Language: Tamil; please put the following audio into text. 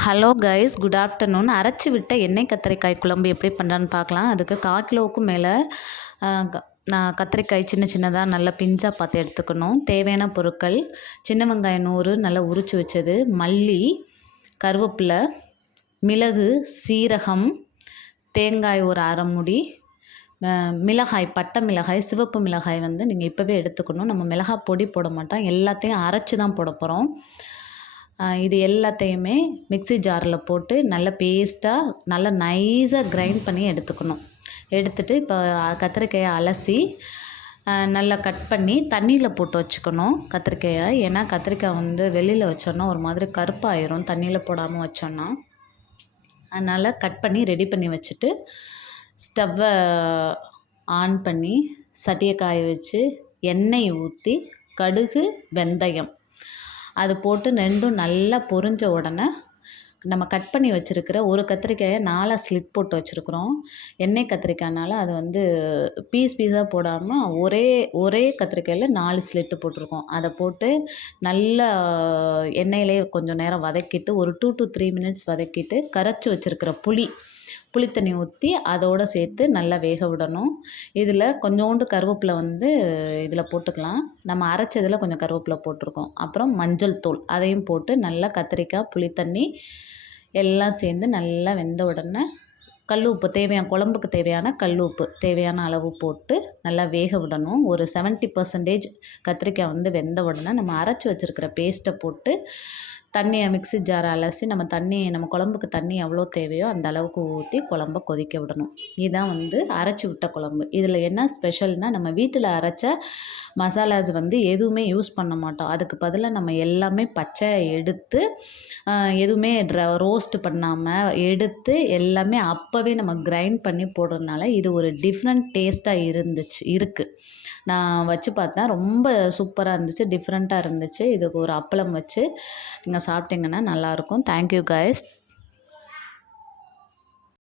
Hello guys good afternoon. அரைச்சி விட்ட எண்ணெய் கத்திரிக்காய் குழம்பு எப்படி பண்ணுறான்னு பார்க்கலாம். அதுக்கு கால் கிலோவுக்கும் மேலே நான் கத்திரிக்காய் சின்ன சின்னதாக நல்லா பிஞ்சாக பார்த்து எடுத்துக்கணும். தேவையான பொருட்கள் சின்ன வெங்காயம் நூறு நல்லா உரித்து வச்சது. மல்லி கருவேப்பிலை மிளகு சீரகம் தேங்காய் ஒரு அரை முடி மிளகாய் பட்டை மிளகாய் சிவப்பு மிளகாய் வந்து நீங்கள் இப்போவே எடுத்துக்கணும். நம்ம மிளகாய் பொடி போட மாட்டோம். எல்லாத்தையும் அரைச்சி தான் போட போகிறோம் இது எல்லாத்தையுமே மிக்ஸி ஜாரில் போட்டு நல்ல பேஸ்ட்டாக நல்லா நைஸாக கிரைண்ட் பண்ணி எடுத்துக்கணும். எடுத்துட்டு இப்போ கத்திரிக்காயை அலசி நல்லா கட் பண்ணி தண்ணியில் போட்டு வச்சுக்கணும் கத்திரிக்காயை. ஏன்னா கத்திரிக்காய் வந்து வெளியில் வச்சோன்னா ஒரு மாதிரி கருப்பாயிரும். தண்ணியில் போடாமல் வச்சோன்னா அதனால் கட் பண்ணி ரெடி பண்ணி வச்சுட்டு ஸ்டவ்வை ஆன் பண்ணி சட்டியை காய வச்சு எண்ணெய் ஊற்றி கடுகு வெந்தயம். அது போட்டு ரெண்டும் நல்லா பொரிஞ்ச உடனே நம்ம கட் பண்ணி வச்சுருக்கிற ஒரு கத்திரிக்காயை நாலாக ஸ்லிட் போட்டு வச்சுருக்குறோம். எண்ணெய் கத்திரிக்காய்னால அது வந்து பீஸ் பீஸாக போடாமல் ஒரே ஒரே கத்திரிக்காயில் நாலு ஸ்லிட்டு போட்டிருக்கோம். அதை போட்டு நல்லா எண்ணெயிலே கொஞ்சம் நேரம் வதக்கிட்டு ஒரு டூ டு த்ரீ மினிட்ஸ் வதக்கிட்டு கரைச்சி வச்சுருக்கிற புளி புளித்தண்ணி ஊற்றி அதோடு சேர்த்து நல்லா வேக விடணும். இதில் கொஞ்சோண்டு கருவேப்பிலை வந்து இதில் போட்டுக்கலாம். நம்ம அரைச்சதில் கொஞ்சம் கருவேப்பிலை போட்டிருக்கோம். அப்புறம் மஞ்சள் தூள் அதையும் போட்டு நல்லா கத்திரிக்காய் புளித்தண்ணி எல்லாம் சேர்ந்து நல்லா வெந்த உடனே கல் உப்பு தேவையான குழம்புக்கு தேவையான கல் உப்பு தேவையான அளவு போட்டு நல்லா வேக விடணும். ஒரு செவன்ட்டி பர்சன்டேஜ் கத்திரிக்காய் வந்து வெந்த உடனே நம்ம அரைச்சி வச்சுருக்கிற பேஸ்ட்டை போட்டு தண்ணியை மிக்ஸி ஜாரை அலசி நம்ம தண்ணி நம்ம குழம்புக்கு தண்ணி எவ்வளோ தேவையோ அந்த அளவுக்கு ஊற்றி குழம்ப கொதிக்க விடணும். இதுதான் வந்து அரைச்சி விட்ட குழம்பு. இதில் என்ன ஸ்பெஷல்னால் நம்ம வீட்டில் அரைச்ச மசாலாஸ் வந்து எதுவுமே யூஸ் பண்ண மாட்டோம். அதுக்கு பதிலாக நம்ம எல்லாமே பச்சை எடுத்து எதுவுமே ட்ர ரோஸ்ட் பண்ணாமல் எடுத்து எல்லாமே அப்போவே நம்ம கிரைண்ட் பண்ணி போடுறதுனால இது ஒரு டிஃப்ரெண்ட் டேஸ்ட்டாக இருந்துச்சு இருக்குது நான் வச்சு பார்த்தேன். ரொம்ப சூப்பராக இருந்துச்சு டிஃப்ரெண்ட்டாக இருந்துச்சு. இதுக்கு ஒரு அப்பளம் வச்சு நீங்கள் சாப்பிட்டிங்கன்னா நல்லாயிருக்கும். Thank you guys